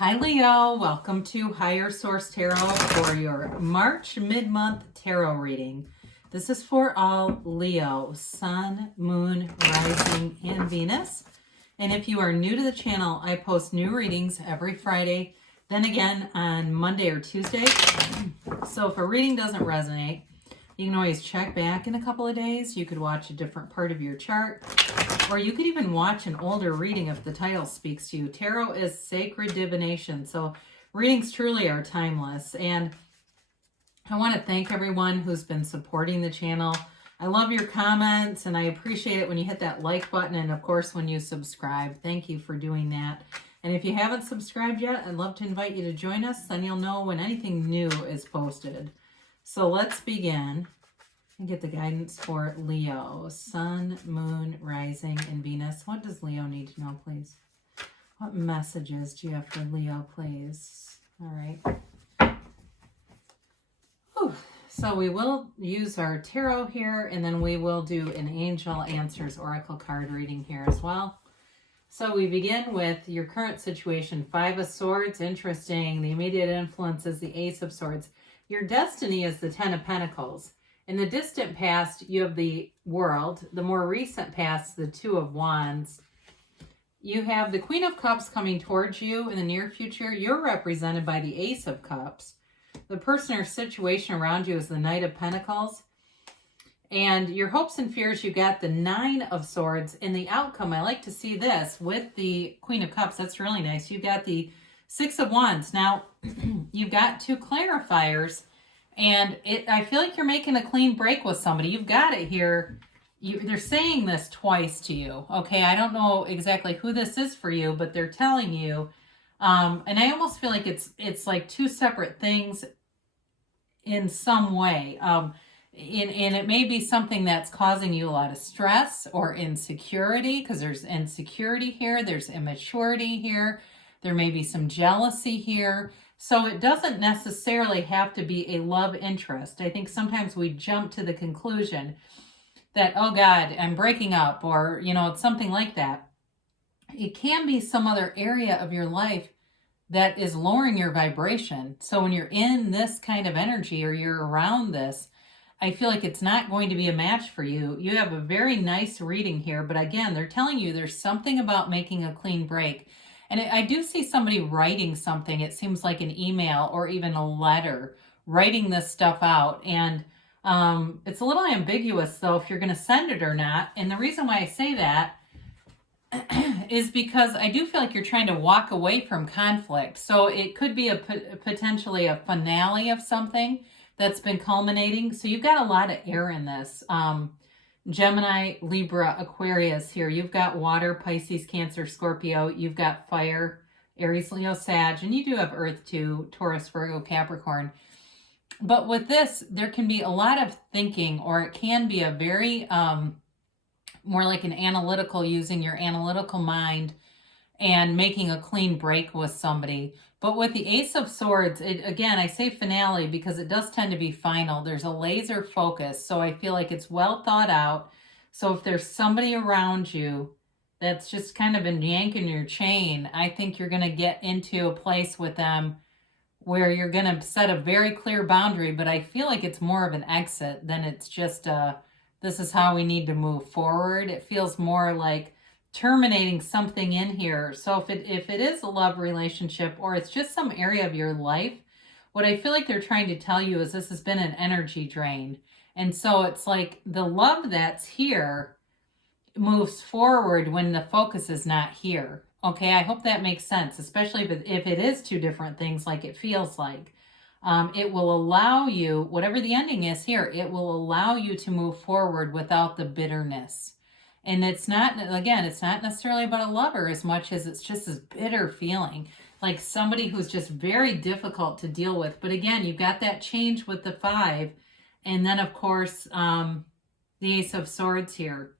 Hi Leo, welcome to Higher Source Tarot for your March mid-month tarot reading. This is for all Leo, Sun, Moon, Rising, and Venus. And if you are new to the channel, I post new readings every Friday, then again on Monday or Tuesday. So if a reading doesn't resonate, you can always check back in a couple of days. You could watch a different part of your chart, or you could even watch an older reading if the title speaks to you. Tarot is sacred divination, so readings truly are timeless. And I want to thank everyone who's been supporting the channel. I love your comments, and I appreciate it when you hit that like button, and of course when you subscribe. Thank you for doing that. And if you haven't subscribed yet, I'd love to invite you to join us. Then you'll know when anything new is posted. So let's begin and get the guidance for Leo, Sun, Moon, Rising, and Venus. What does Leo need to know, please? What messages do you have for Leo, please? All right. Whew. So we will use our tarot here, and then we will do an Angel Answers Oracle card reading here as well. So we begin with your current situation. Five of Swords, interesting. The immediate influence is the Ace of Swords. Your destiny is the Ten of Pentacles. In the distant past, you have the World. The more recent past, the Two of Wands. You have the Queen of Cups coming towards you in the near future. You're represented by the Ace of Cups. The person or situation around you is the Knight of Pentacles. And your hopes and fears, you got the Nine of Swords. In the outcome, I like to see this with the Queen of Cups. That's really nice. You got the Six of Wands. Now, you've got two clarifiers. And I feel like you're making a clean break with somebody. You've got it here. They're saying this twice to you. Okay, I don't know exactly who this is for you, but they're telling you. And I almost feel like it's like two separate things in some way. And it may be something that's causing you a lot of stress or insecurity, because there's insecurity here. There's immaturity here. There may be some jealousy here. So it doesn't necessarily have to be a love interest. I think sometimes we jump to the conclusion that, oh God, I'm breaking up, or, it's something like that. It can be some other area of your life that is lowering your vibration. So when you're in this kind of energy or you're around this, I feel like it's not going to be a match for you. You have a very nice reading here, but again, they're telling you there's something about making a clean break. And I do see somebody writing something. It seems like an email or even a letter, writing this stuff out. And it's a little ambiguous, though, if you're going to send it or not. And the reason why I say that is because I do feel like you're trying to walk away from conflict. So it could be potentially a finale of something that's been culminating. So you've got a lot of air in this. Gemini, Libra, Aquarius here. You've got water, Pisces, Cancer, Scorpio. You've got fire, Aries, Leo, Sag. And you do have earth too, Taurus, Virgo, Capricorn. But with this, there can be a lot of thinking, or it can be a very more like an analytical, using your analytical mind and making a clean break with somebody. But with the Ace of Swords, again, I say finale because it does tend to be final. There's a laser focus, so I feel like it's well thought out. So if there's somebody around you that's just kind of been yanking your chain, I think you're going to get into a place with them where you're going to set a very clear boundary, but I feel like it's more of an exit than it's just this is how we need to move forward. It feels more like terminating something in here. So if it is a love relationship, or it's just some area of your life, what I feel like they're trying to tell you is this has been an energy drain. And so it's like the love that's here moves forward when the focus is not here. Okay, I hope that makes sense, especially if it is two different things like it feels like. It will allow you, whatever the ending is here, it will allow you to move forward without the bitterness. And it's not necessarily about a lover as much as it's just this bitter feeling, like somebody who's just very difficult to deal with. But again, you've got that change with the five. And then, of course, the Ace of Swords here.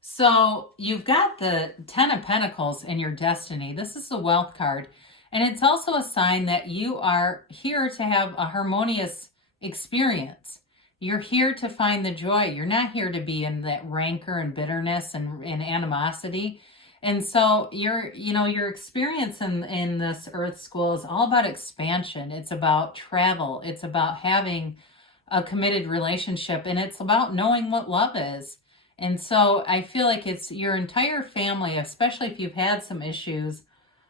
So you've got the Ten of Pentacles in your destiny. This is the Wealth card. And it's also a sign that you are here to have a harmonious experience. You're here to find the joy. You're not here to be in that rancor and bitterness and animosity. And so your experience in this Earth School is all about expansion. It's about travel. It's about having a committed relationship, and it's about knowing what love is. And so I feel like it's your entire family, especially if you've had some issues.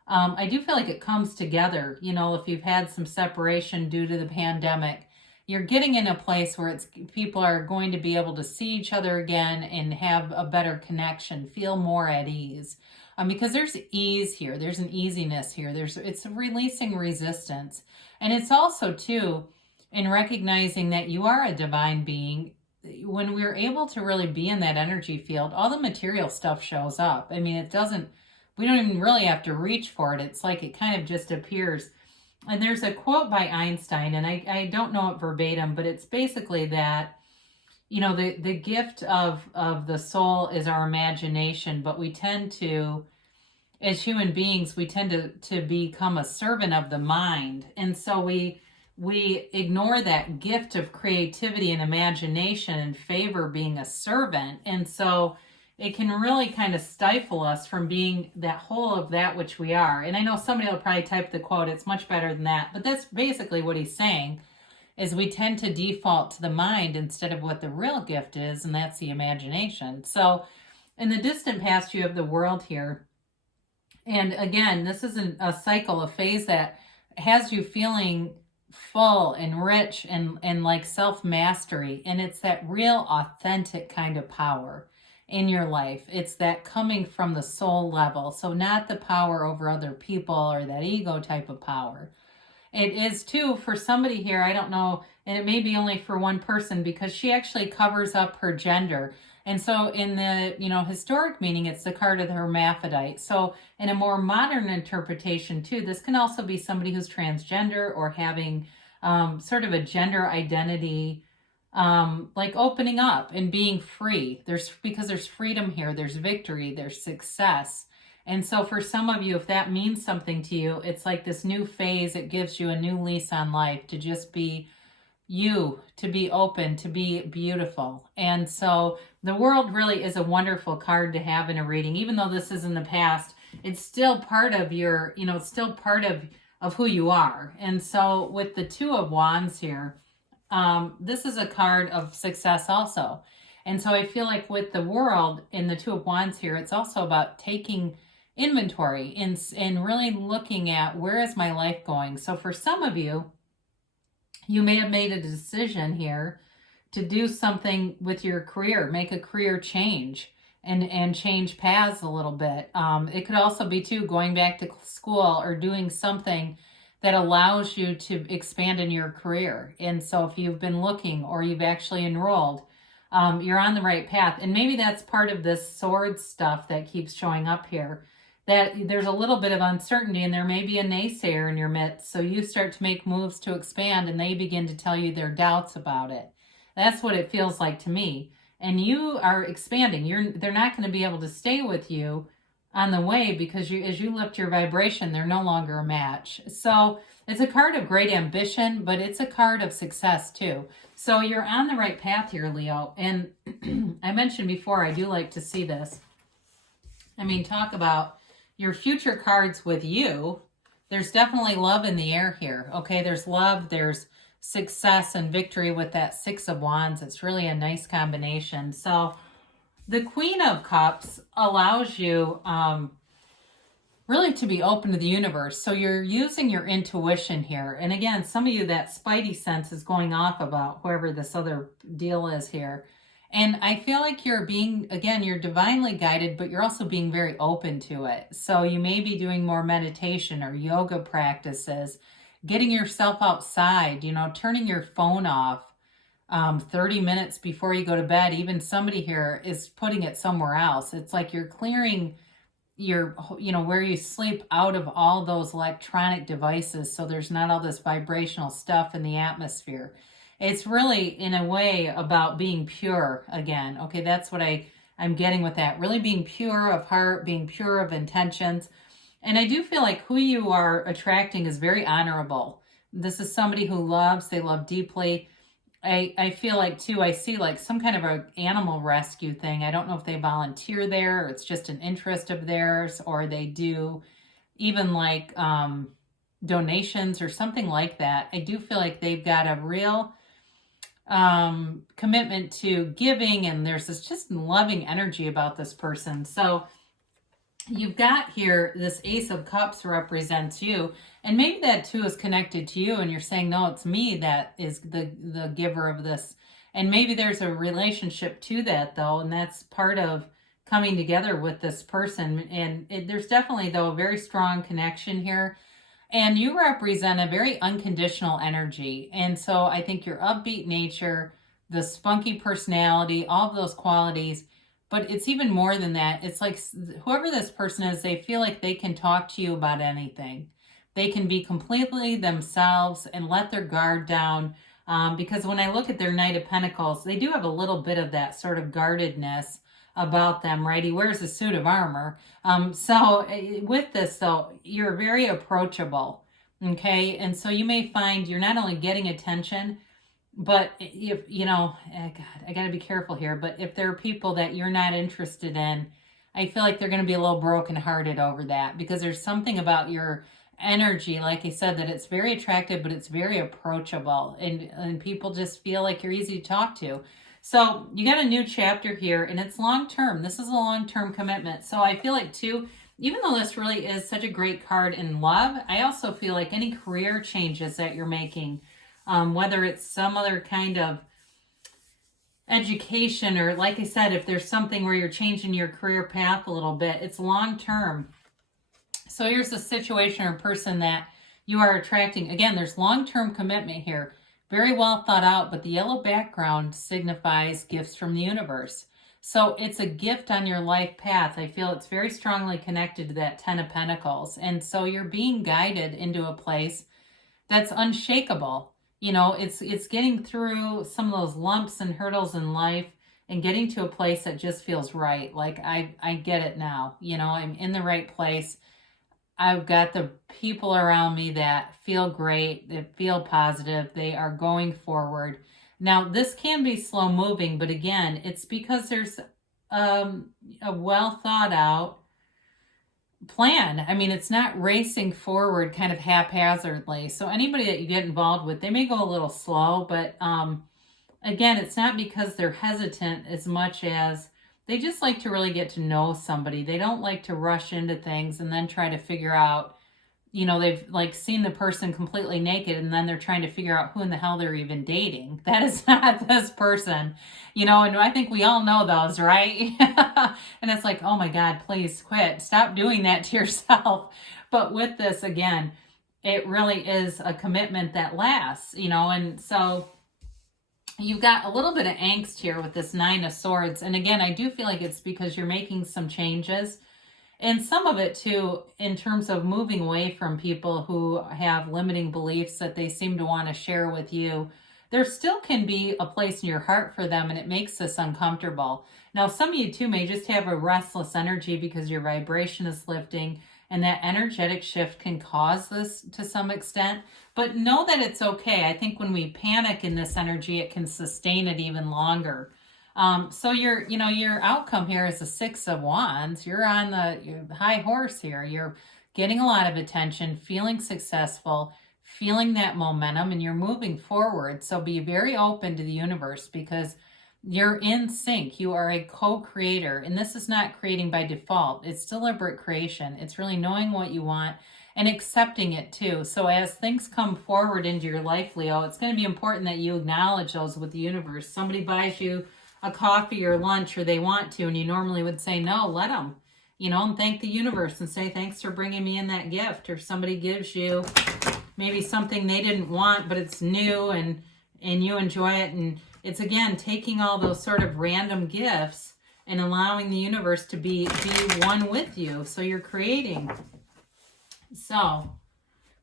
I do feel like it comes together. If you've had some separation due to the pandemic, you're getting in a place where people are going to be able to see each other again and have a better connection, feel more at ease. Because there's ease here, there's an easiness here. It's releasing resistance, and it's also too in recognizing that you are a divine being. When we're able to really be in that energy field, all the material stuff shows up. I mean, we don't even really have to reach for it. It's like it kind of just appears. And there's a quote by Einstein, and I don't know it verbatim, but it's basically that, the gift of the soul is our imagination, but we tend to, as human beings, we tend to become a servant of the mind. And so we ignore that gift of creativity and imagination and favor being a servant. And so it can really kind of stifle us from being that whole of that which we are. And I know somebody will probably type the quote, it's much better than that. But that's basically what he's saying, is we tend to default to the mind instead of what the real gift is, and that's the imagination. So in the distant past, you have the world here. And again, this is a cycle, a phase that has you feeling full and rich and like self-mastery. And it's that real authentic kind of power in your life. It's that coming from the soul level. So not the power over other people or that ego type of power. It is too for somebody here, I don't know, and it may be only for one person because she actually covers up her gender. And so in the, historic meaning, it's the card of the hermaphrodite. So in a more modern interpretation too, this can also be somebody who's transgender or having sort of a gender identity, like opening up and being free. Because there's freedom here, there's victory, there's success. And so for some of you, if that means something to you, it's like this new phase. It gives you a new lease on life to just be you, to be open, to be beautiful. And so the world really is a wonderful card to have in a reading. Even though this is in the past, it's still part of your, it's still part of who you are. And so with the Two of Wands here, this is a card of success also. And so I feel like with the world in the Two of Wands here, it's also about taking inventory and really looking at where is my life going. So for some of you, you may have made a decision here to do something with your career, make a career change and change paths a little bit. It could also be too going back to school or doing something that allows you to expand in your career. And so if you've been looking or you've actually enrolled, you're on the right path. And maybe that's part of this sword stuff that keeps showing up here, that there's a little bit of uncertainty and there may be a naysayer in your midst. So you start to make moves to expand and they begin to tell you their doubts about it. That's what it feels like to me. And you are expanding. They're not going to be able to stay with you on the way because as you lift your vibration, they're no longer a match. So it's a card of great ambition, but it's a card of success too. So you're on the right path here, Leo. And I mentioned before, I do like to see this. I mean, talk about your future cards with you. There's definitely love in the air here. Okay, there's love, there's success and victory with that Six of Wands. It's really a nice combination. So the Queen of Cups allows you really to be open to the universe. So you're using your intuition here. And again, some of you, that spidey sense is going off about whoever this other deal is here. And I feel like you're you're divinely guided, but you're also being very open to it. So you may be doing more meditation or yoga practices, getting yourself outside, turning your phone off 30 minutes before you go to bed. Even somebody here is putting it somewhere else. It's like you're clearing your, where you sleep out of all those electronic devices. So there's not all this vibrational stuff in the atmosphere. It's really, in a way, about being pure again. Okay, that's what I'm getting with that. Really being pure of heart, being pure of intentions. And I do feel like who you are attracting is very honorable. This is somebody who loves, they love deeply. I feel like too, I see like some kind of a animal rescue thing. I don't know if they volunteer there or it's just an interest of theirs, or they do even like donations or something like that. I do feel like they've got a real commitment to giving, and there's this just loving energy about this person. So you've got here this Ace of Cups represents you, and maybe that too is connected to you, and you're saying, no, it's me that is the giver of this. And maybe there's a relationship to that though, and that's part of coming together with this person. And there's definitely though a very strong connection here, and you represent a very unconditional energy. And so I think your upbeat nature, the spunky personality, all of those qualities, but it's even more than that. It's like whoever this person is, they feel like they can talk to you about anything. They can be completely themselves and let their guard down. Because when I look at their Knight of Pentacles, they do have a little bit of that sort of guardedness about them, right? He wears a suit of armor. So with this, though, you're very approachable, okay? And so you may find you're not only getting attention, but if, God, I got to be careful here. But if there are people that you're not interested in, I feel like they're going to be a little brokenhearted over that, because there's something about your energy, like I said, that it's very attractive, but it's very approachable, and people just feel like you're easy to talk to. So you got a new chapter here, and it's long-term. This is a long-term commitment. So I feel like too, even though this really is such a great card in love, I also feel like any career changes that you're making, whether it's some other kind of education, or like I said, if there's something where you're changing your career path a little bit, it's long-term. So here's a situation or person that you are attracting. Again, there's long-term commitment here. Very well thought out, but the yellow background signifies gifts from the universe. So it's a gift on your life path. I feel it's very strongly connected to that Ten of Pentacles. And so you're being guided into a place that's unshakable. It's getting through some of those lumps and hurdles in life and getting to a place that just feels right. Like I get it now. I'm in the right place. I've got the people around me that feel great, that feel positive, they are going forward. Now, this can be slow moving, but again, it's because there's a well thought out plan. I mean, it's not racing forward kind of haphazardly. So anybody that you get involved with, they may go a little slow, but again, it's not because they're hesitant as much as they just like to really get to know somebody. They don't like to rush into things and then try to figure out, they've like seen the person completely naked and then they're trying to figure out who in the hell they're even dating. That is not this person, and I think we all know those, right? And it's like, oh my God, please quit. Stop doing that to yourself. But with this, again, it really is a commitment that lasts, and so you've got a little bit of angst here with this Nine of Swords. And again, I do feel like it's because you're making some changes. And some of it too, in terms of moving away from people who have limiting beliefs that they seem to want to share with you. There still can be a place in your heart for them, and it makes this uncomfortable. Now, some of you too may just have a restless energy because your vibration is lifting, and that energetic shift can cause this to some extent. But know that it's okay. I think when we panic in this energy, it can sustain it even longer. So your outcome here is the Six of Wands. You're on the high horse here. You're getting a lot of attention, feeling successful, feeling that momentum, and you're moving forward. So be very open to the universe, because you're in sync. You are a co-creator, and this is not creating by default. It's deliberate creation. It's really knowing what you want and accepting it too. So as things come forward into your life, Leo, it's going to be important that you acknowledge those with the universe. Somebody buys you a coffee or lunch, or they want to, and you normally would say no, let them, and thank the universe and say, thanks for bringing me in that gift. Or somebody gives you maybe something they didn't want, but it's new and you enjoy it. And it's, again, taking all those sort of random gifts and allowing the universe to be one with you. So you're creating. So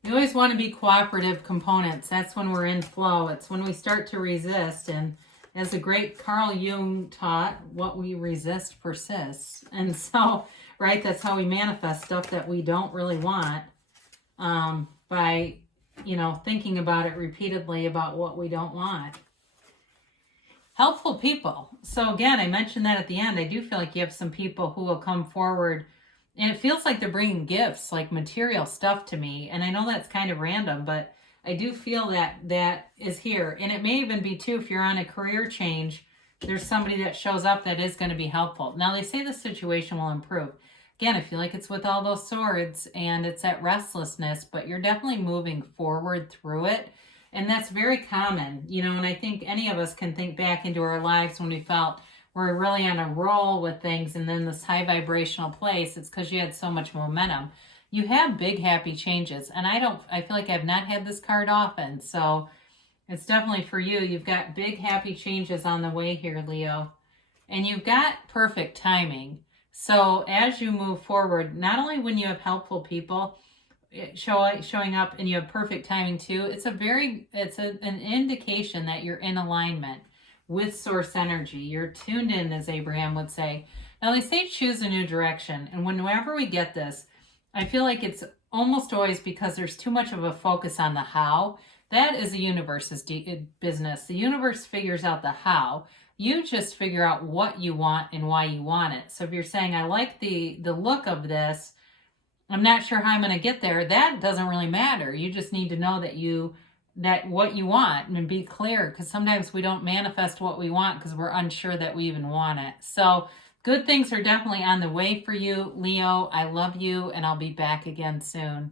we always want to be cooperative components. That's when we're in flow. It's when we start to resist. And as the great Carl Jung taught, what we resist persists. And so, right, that's how we manifest stuff that we don't really want, by, thinking about it repeatedly about what we don't want. helpful people. So again, I mentioned that at the end. I do feel like you have some people who will come forward, and it feels like they're bringing gifts, like material stuff to me. And I know that's kind of random, but I do feel that that is here. And it may even be too, if you're on a career change, there's somebody that shows up that is going to be helpful. Now they say the situation will improve. Again, I feel like it's with all those swords and it's that restlessness, but you're definitely moving forward through it. And that's very common, you know, and I think any of us can think back into our lives when we felt we're really on a roll with things and then this high vibrational place. It's because you had so much momentum. You have big happy changes. And I feel like I've not had this card often. So it's definitely for you. You've got big happy changes on the way here, Leo. And you've got perfect timing. So as you move forward, not only when you have helpful people showing up and you have perfect timing too, it's an indication that you're in alignment with source energy. You're tuned in, as Abraham would say. Now they say choose a new direction. And whenever we get this, I feel like it's almost always because there's too much of a focus on the how. That is the universe's business. The universe figures out the how. You just figure out what you want and why you want it. So if you're saying, I like the look of this, I'm not sure how I'm going to get there, that doesn't really matter. You just need to know that what you want and be clear, because sometimes we don't manifest what we want because we're unsure that we even want it. So good things are definitely on the way for you, Leo. I love you, and I'll be back again soon.